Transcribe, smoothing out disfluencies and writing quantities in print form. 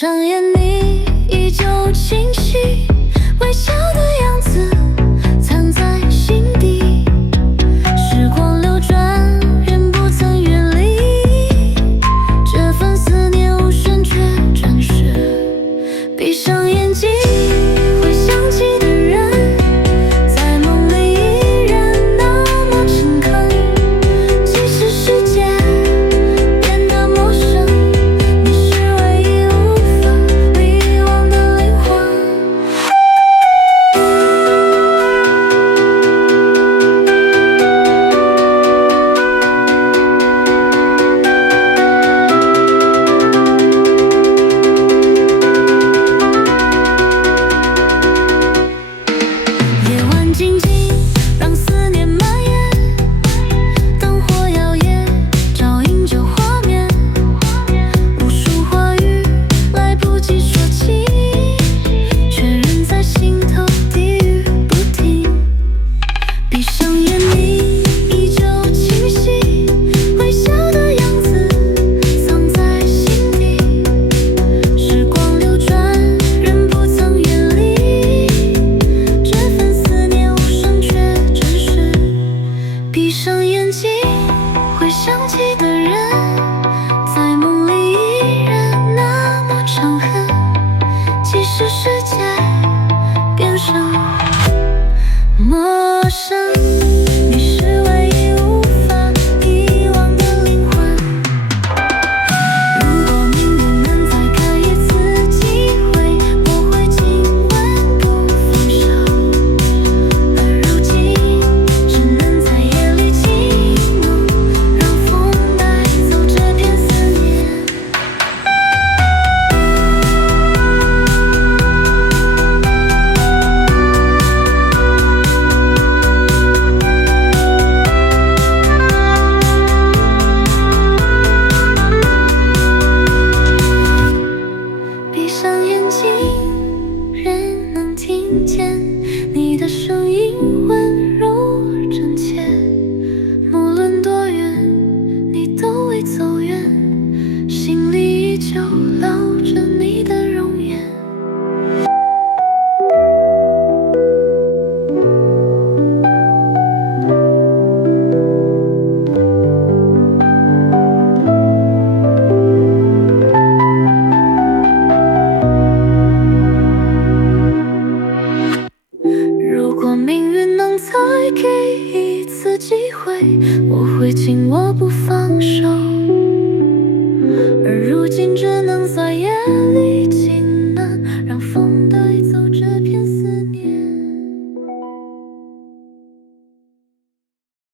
上眼，你依旧清晰，微笑的样子藏在心底。时光流转，人不曾远离，这份思念无声却真实。闭上眼睛，会想起的人，在梦里依然那么诚恳。即使世界变得陌生，你是唯一无法遗忘的灵魂。夜晚静静，让思念蔓延，灯火摇曳，照映着画面。无数话语来不及说起，却仍在心头低语不停。闭上眼，你依旧清晰，微笑的样子藏在心底。时光流转，人不曾远离，这份思念无声却真实。闭上眼睛，会想起的人，在梦里依然那么诚恳。即使世界变成陌生，你是唯一无法遗忘的灵魂。如果命运能再给一次机会，我会亲吻不放手。而如今，只能在夜里静默，让风带走这片思念。闭上眼睛，仍能听见你的声音，温柔而真切。无论多远，你都未走远，心里依旧烙着你的容颜。如果命运能再给一次机会，我会紧握不放手。而如今只能在夜